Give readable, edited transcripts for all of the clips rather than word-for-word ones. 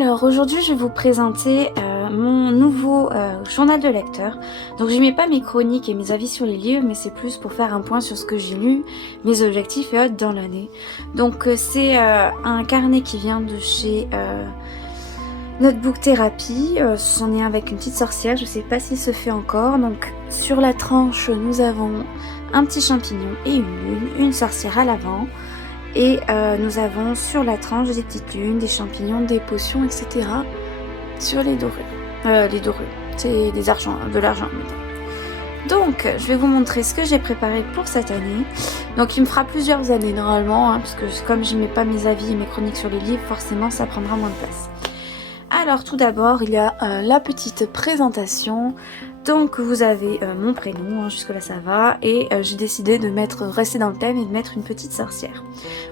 Alors aujourd'hui je vais vous présenter mon nouveau journal de lecteur. Donc je mets pas mes chroniques et mes avis sur les livres, mais c'est plus pour faire un point sur ce que j'ai lu, mes objectifs et autres dans l'année. Donc c'est un carnet qui vient de chez Notebook Therapy, c'en est un avec une petite sorcière, je sais pas s'il se fait encore. Donc sur la tranche nous avons un petit champignon et une lune, une sorcière à l'avant. Et nous avons sur la tranche des petites lunes, des champignons, des potions, etc. Sur les dorures. Les dorures, c'est de l'argent. Donc, je vais vous montrer ce que j'ai préparé pour cette année. Donc, il me fera plusieurs années normalement, parce que comme je mets pas mes avis et mes chroniques sur les livres, forcément ça prendra moins de place. Alors, tout d'abord, il y a la petite présentation. Donc vous avez mon prénom, jusque là ça va, et j'ai décidé de rester dans le thème et de mettre une petite sorcière.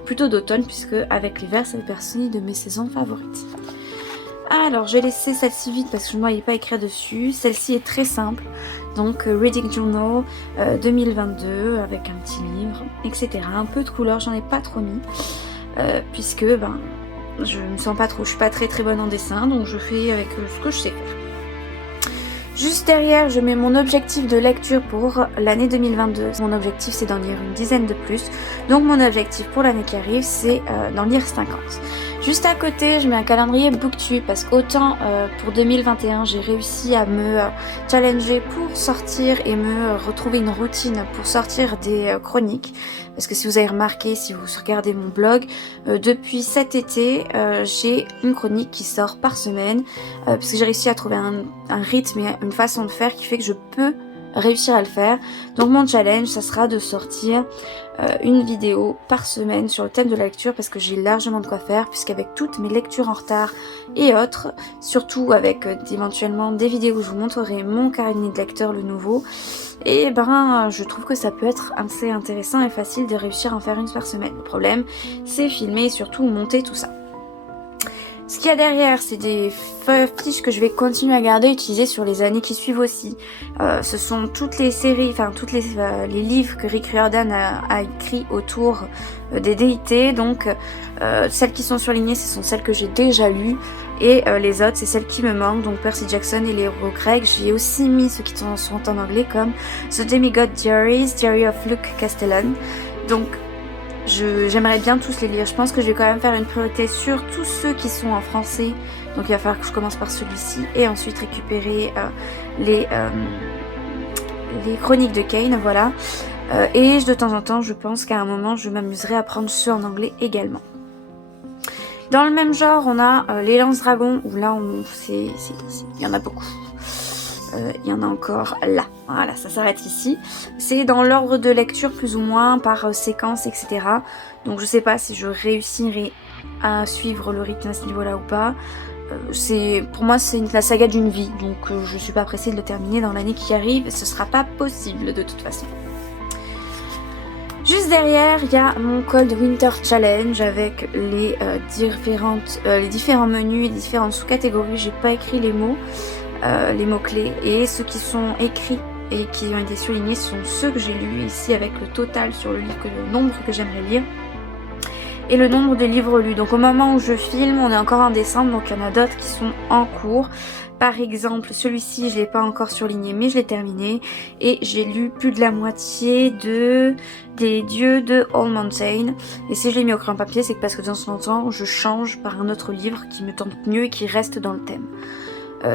Plutôt d'automne, puisque avec l'hiver ça fait partie de mes saisons favorites. Alors j'ai laissé celle-ci vide parce que je ne voyais pas écrire dessus. Celle-ci est très simple, donc Reading Journal 2022 avec un petit livre, etc. Un peu de couleur, j'en ai pas trop mis, puisque je me sens pas trop, je suis pas très bonne en dessin, donc je fais avec ce que je sais faire. Juste derrière, je mets mon objectif de lecture pour l'année 2022. Mon objectif, c'est d'en lire une dizaine de plus. Donc mon objectif pour l'année qui arrive, c'est d'en lire 50. Juste à côté, je mets un calendrier Booktube parce qu'autant pour 2021, j'ai réussi à me challenger pour sortir et me retrouver une routine pour sortir des chroniques. Parce que si vous avez remarqué, si vous regardez mon blog, depuis cet été, j'ai une chronique qui sort par semaine. Parce que j'ai réussi à trouver un rythme et une façon de faire qui fait que je peux réussir à le faire. Donc mon challenge, ça sera de sortir une vidéo par semaine sur le thème de la lecture, parce que j'ai largement de quoi faire, puisqu'avec toutes mes lectures en retard et autres, surtout avec éventuellement des vidéos où je vous montrerai mon carnet de lecteur, le nouveau, et je trouve que ça peut être assez intéressant et facile de réussir à en faire une par semaine. Le problème, c'est filmer et surtout monter tout ça. Ce qu'il y a derrière, c'est des fiches que je vais continuer à garder, utiliser sur les années qui suivent aussi. Ce sont toutes les séries, tous les livres que Rick Riordan a écrits autour des déités. Donc celles qui sont surlignées, ce sont celles que j'ai déjà lues. Et les autres, c'est celles qui me manquent. Donc Percy Jackson et les héros grecs. J'ai aussi mis ceux qui sont en anglais comme The Demigod Diaries, Diary of Luke Castellan. Donc j'aimerais bien tous les lire. Je pense que je vais quand même faire une priorité sur tous ceux qui sont en français. Donc il va falloir que je commence par celui-ci et ensuite récupérer les chroniques de Kane, voilà. Et de temps en temps, je pense qu'à un moment, je m'amuserai à prendre ceux en anglais également. Dans le même genre, on a les Lance-Dragons, où là, il y en a beaucoup. Il y en a encore là, voilà, ça s'arrête ici. C'est dans l'ordre de lecture plus ou moins, par séquence, etc. Donc je sais pas si je réussirai à suivre le rythme à ce niveau là ou pas. Pour moi c'est la saga d'une vie, donc je suis pas pressée de le terminer dans l'année qui arrive, ce sera pas possible de toute façon. Juste derrière, il y a mon Cold Winter Challenge avec les différents menus et les différentes sous-catégories. J'ai pas écrit les mots-clés, et ceux qui sont écrits et qui ont été soulignés sont ceux que j'ai lus ici, avec le total sur le nombre que j'aimerais lire et le nombre de livres lus. Donc au moment où je filme, on est encore en décembre, donc il y en a d'autres qui sont en cours. Par exemple, celui-ci, je l'ai pas encore surligné, mais je l'ai terminé. Et j'ai lu plus de la moitié des dieux de All Mountain. Et si je l'ai mis au crayon papier, c'est parce que de temps en temps, je change par un autre livre qui me tente mieux et qui reste dans le thème.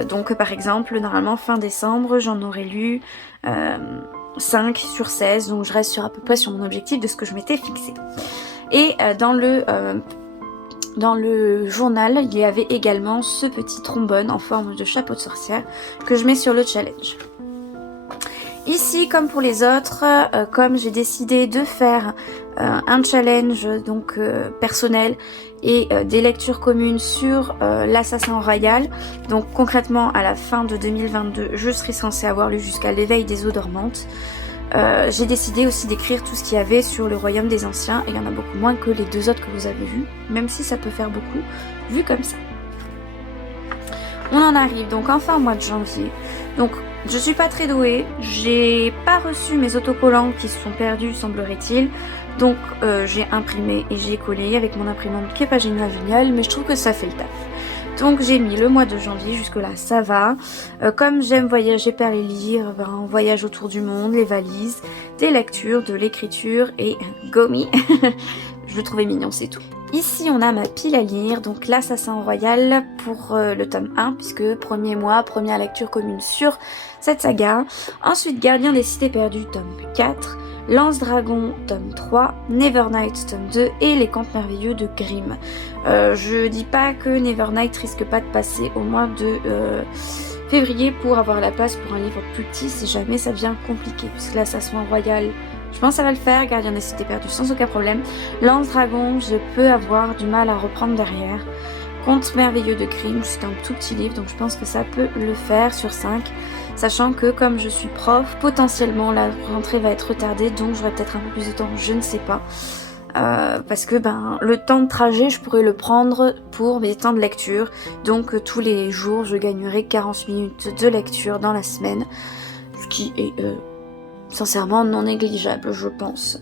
Donc par exemple, normalement fin décembre, j'en aurais lu 5 sur 16. Donc je reste à peu près sur mon objectif de ce que je m'étais fixé. Et dans le journal, il y avait également ce petit trombone en forme de chapeau de sorcière que je mets sur le challenge. Ici, comme pour les autres, comme j'ai décidé de faire un challenge donc personnel et des lectures communes sur l'assassin royal, donc concrètement à la fin de 2022, je serai censée avoir lu jusqu'à l'éveil des eaux dormantes. J'ai décidé aussi d'écrire tout ce qu'il y avait sur le royaume des anciens, et il y en a beaucoup moins que les deux autres que vous avez vus, même si ça peut faire beaucoup, vu comme ça. On en arrive donc enfin au mois de janvier. Donc je suis pas très douée, j'ai pas reçu mes autocollants qui se sont perdus semblerait-il. Donc j'ai imprimé et j'ai collé avec mon imprimante qui est pas géniale, mais je trouve que ça fait le taf. Donc j'ai mis le mois de janvier, jusque là ça va. Comme j'aime voyager par les livres, on voyage autour du monde, les valises, des lectures, de l'écriture et Gomi. Je le trouvais mignon, c'est tout. Ici on a ma pile à lire, donc l'Assassin Royal pour le tome 1, puisque premier mois, première lecture commune sur cette saga. Ensuite Gardien des Cités Perdues, tome 4. Lance Dragon, tome 3, Nevernight, tome 2 et Les Contes Merveilleux de Grimm. Je dis pas que Nevernight risque pas de passer au mois de février pour avoir la place pour un livre plus petit si jamais ça devient compliqué, puisque l'Assassin Royal, je pense que ça va le faire, Gardien des Cités Perdues sans aucun problème. Lance Dragon, je peux avoir du mal à reprendre derrière. Contes Merveilleux de Grimm, c'est un tout petit livre, donc je pense que ça peut le faire sur 5. Sachant que comme je suis prof, potentiellement la rentrée va être retardée, donc j'aurai peut-être un peu plus de temps, je ne sais pas. Parce que le temps de trajet, je pourrais le prendre pour mes temps de lecture. Donc tous les jours, je gagnerai 40 minutes de lecture dans la semaine. Ce qui est sincèrement non négligeable, je pense.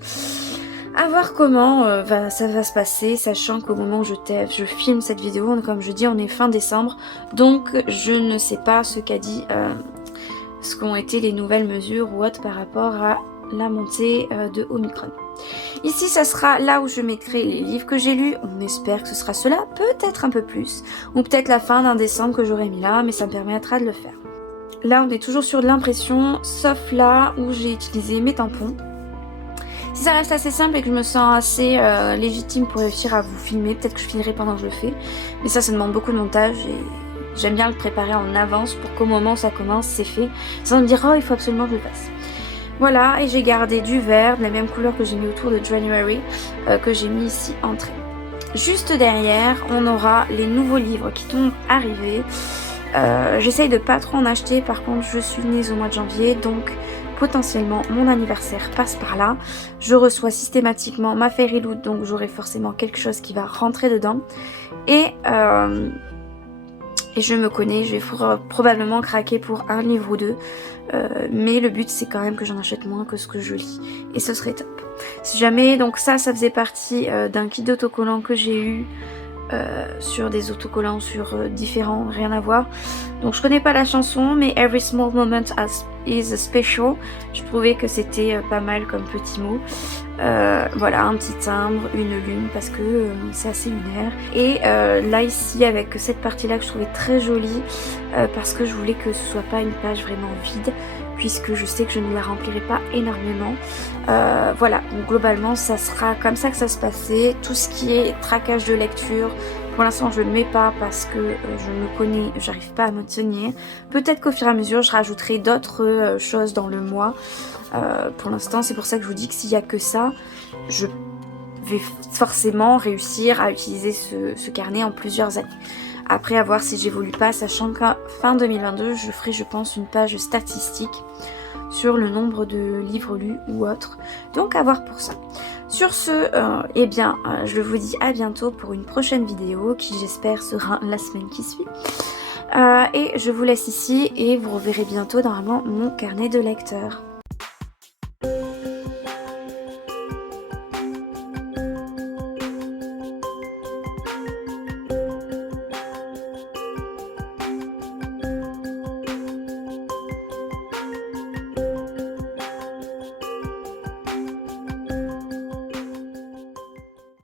À voir comment ça va se passer, sachant qu'au moment où je filme cette vidéo, comme je dis, on est fin décembre. Donc je ne sais pas ce qu'a dit... ce qu'ont été les nouvelles mesures ou autres par rapport à la montée de Omicron. Ici, ça sera là où je mettrai les livres que j'ai lus. On espère que ce sera cela, peut-être un peu plus. Ou peut-être la fin d'un décembre que j'aurai mis là, mais ça me permettra de le faire. Là, on est toujours sur de l'impression, sauf là où j'ai utilisé mes tampons. Si ça reste assez simple et que je me sens assez légitime pour réussir à vous filmer, peut-être que je filmerai pendant que je le fais. Mais ça demande beaucoup de montage et... j'aime bien le préparer en avance pour qu'au moment où ça commence, c'est fait, sans me dire « oh, il faut absolument que je le fasse ». Voilà, et j'ai gardé du vert, de la même couleur que j'ai mis autour de January, que j'ai mis ici en trait. Juste derrière, on aura les nouveaux livres qui vont arriver. J'essaye de pas trop en acheter, par contre je suis née au mois de janvier, donc potentiellement mon anniversaire passe par là. Je reçois systématiquement ma Fairy Loot, donc j'aurai forcément quelque chose qui va rentrer dedans. Et je me connais, je vais probablement craquer pour un livre ou deux. Mais le but c'est quand même que j'en achète moins que ce que je lis. Et ce serait top. Si jamais, donc ça faisait partie d'un kit d'autocollants que j'ai eu. Sur des autocollants sur différents, rien à voir. Donc je connais pas la chanson, mais Every Small Moment is a Special. Je trouvais que c'était pas mal comme petit mot. Voilà, un petit timbre, une lune, parce que c'est assez lunaire. Et là ici, avec cette partie-là que je trouvais très jolie, parce que je voulais que ce soit pas une page vraiment vide, puisque je sais que je ne la remplirai pas énormément. Voilà, donc globalement ça sera comme ça que ça se passait. Tout ce qui est traquage de lecture, pour l'instant je ne le mets pas parce que je me connais, j'arrive pas à me tenir. Peut-être qu'au fur et à mesure je rajouterai d'autres choses dans le mois. Pour l'instant c'est pour ça que je vous dis que s'il n'y a que ça, je vais forcément réussir à utiliser ce carnet en plusieurs années. Après à voir si j'évolue pas, sachant qu'à fin 2022 je ferai je pense une page statistique sur le nombre de livres lus ou autres. Donc à voir pour ça. Sur ce, je vous dis à bientôt pour une prochaine vidéo qui j'espère sera la semaine qui suit. Et je vous laisse ici et vous reverrez bientôt normalement mon carnet de lecteur.